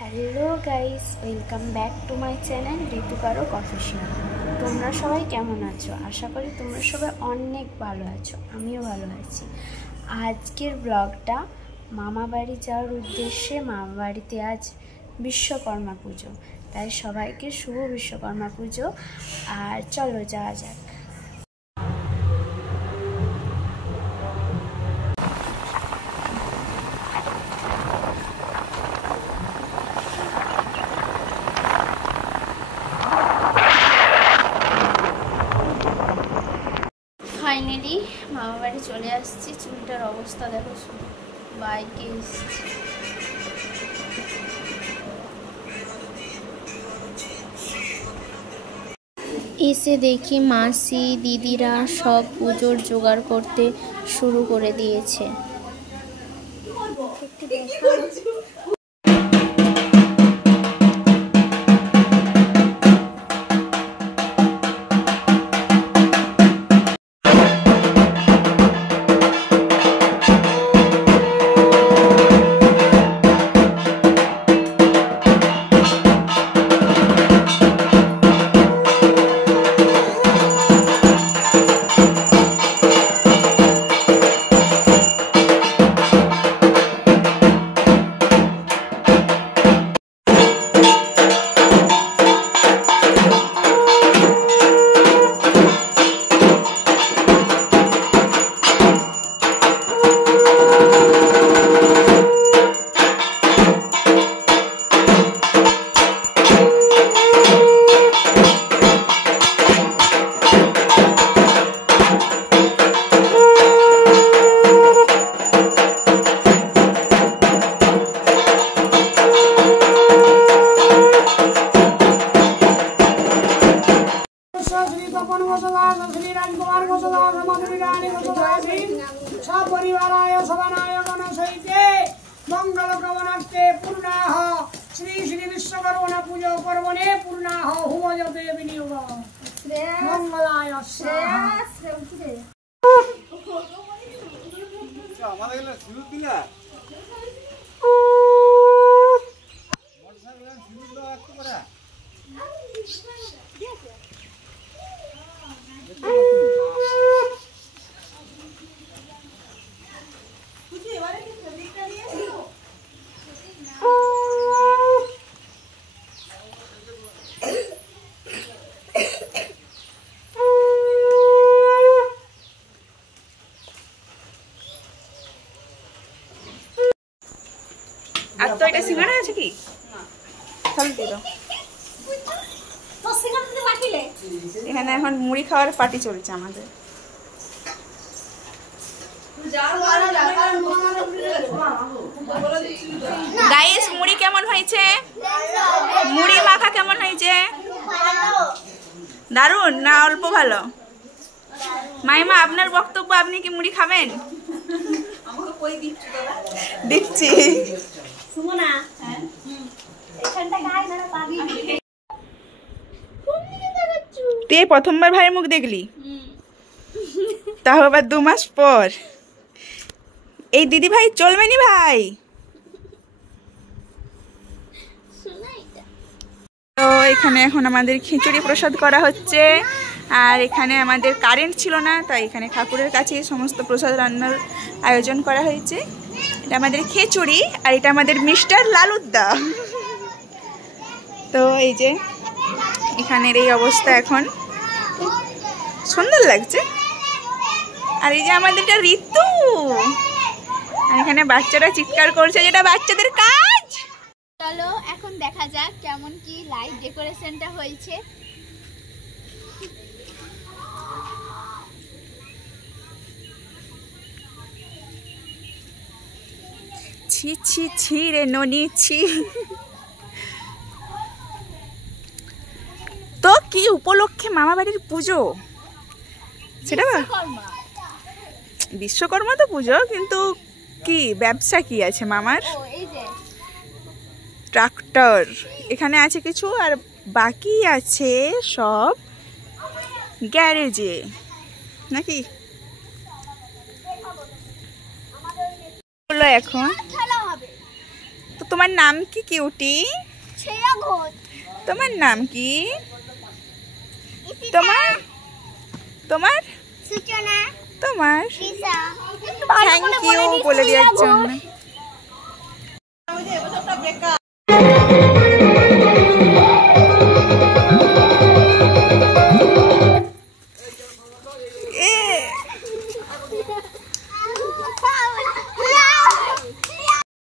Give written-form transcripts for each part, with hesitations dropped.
Hello guys, welcome back to my channel ঋতুকারো official. তোমরা সবাই কেমন আছো? আশা করি তোমরা সবাই অনেক ভালো আছো, আমিও ভালো আছি। আজকের ব্লগটা মামা বাড়ি যাওয়ার উদ্দেশ্যে। মামা বাড়িতে আজ বিশ্বকর্মা পুজো, তাই সবাইকে শুভ বিশ্বকর্মা পুজো। আর চলো যাওয়া যাক। ফাইনালি মামা বাড়ি চলে আসছি। চুলটার অবস্থা দেখো, শুধু বাইকে এসছি। এসে দেখি মাসি দিদিরা সব পুজোর জোগাড় করতে শুরু করে দিয়েছে। सपरिवाराय सवनाय गणसहिते मंगल कामनार्थे पूर्णाह श्री श्री विश्वकर्मा पूजा पर्वणे पूर्णाह होमजते विनियोग मंगलाय स्वाहा। আর তো এটা সিঙ্গাড়া আছে কি? তাহলে দিয়ে দাও। এখানে এখন মুড়ি খাওয়ার পার্টি চলছে আমাদের। গাইস, মুড়ি কেমন হয়েছে? মুড়ি মাখা কেমন হয়েছে? দারুণ না অল্প ভালো? মাইমা, আপনার বক্তব্য, আপনি কি মুড়ি খাবেন? দিচ্ছি। তুই প্রথমবার ভাইয়ের মুখ দেখলি, তাও আবার 2 মাস পর। এই দিদি ভাই চলবে নি ভাই? তো এখানে এখন আমাদের খিচুড়ি প্রসাদ করা হচ্ছে। আর এখানে আমাদের কারেন্ট ছিল না, তাই এখানে ঠাকুরের কাছে সমস্ত প্রসাদ রান্নার আয়োজন করা হয়েছে। এটা আমাদের খিচুড়ি, আর এটা আমাদের মিস্টার লালুদা। তো এই যে এখানের এই অবস্থা, এখন সুন্দর লাগছে। আর এই যে আমাদের এটা ঋতু, আর এখানে বাচ্চারা চিৎকার করছে, যেটা বাচ্চাদের কাজ। চলো এখন দেখা যাক কেমন কি লাইট ডেকোরেশনটা হয়েছে। ছি ছি ছি রে ননি ছি। তো কি উপলক্ষে মামা বাড়ির পুজো? সেটা বিশ্বকর্মা তো পুজো, কিন্তু কি ব্যবসা কি আছে মামার? ট্রাক্টর এখানে আছে কিছু, আর বাকি আছে সব গ্যারেজে নাকি। এখন তো তোমার নাম কি কিউটি? শ্রেয়া ঘোষ। তোমার নাম কি? তোমার তোমার সূচনা। তোমার রিসা। থ্যাংক ইউ বলে দেওয়ার জন্য।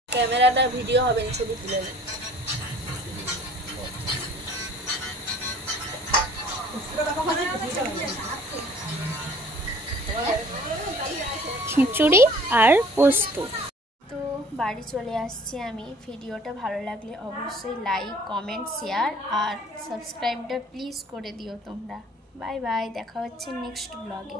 ক্যামেরাটা ভিডিও হবে না, ছবি তুলে নে। খিচুড়ি আর পোস্ত। তো বাড়ি চলে আসছি আমি। ভিডিওটা ভালো লাগলে অবশ্যই লাইক, কমেন্ট, শেয়ার আর সাবস্ক্রাইবটা প্লিজ করে দিও তোমরা। বাই বাই, দেখা হচ্ছে নেক্সট ব্লগে।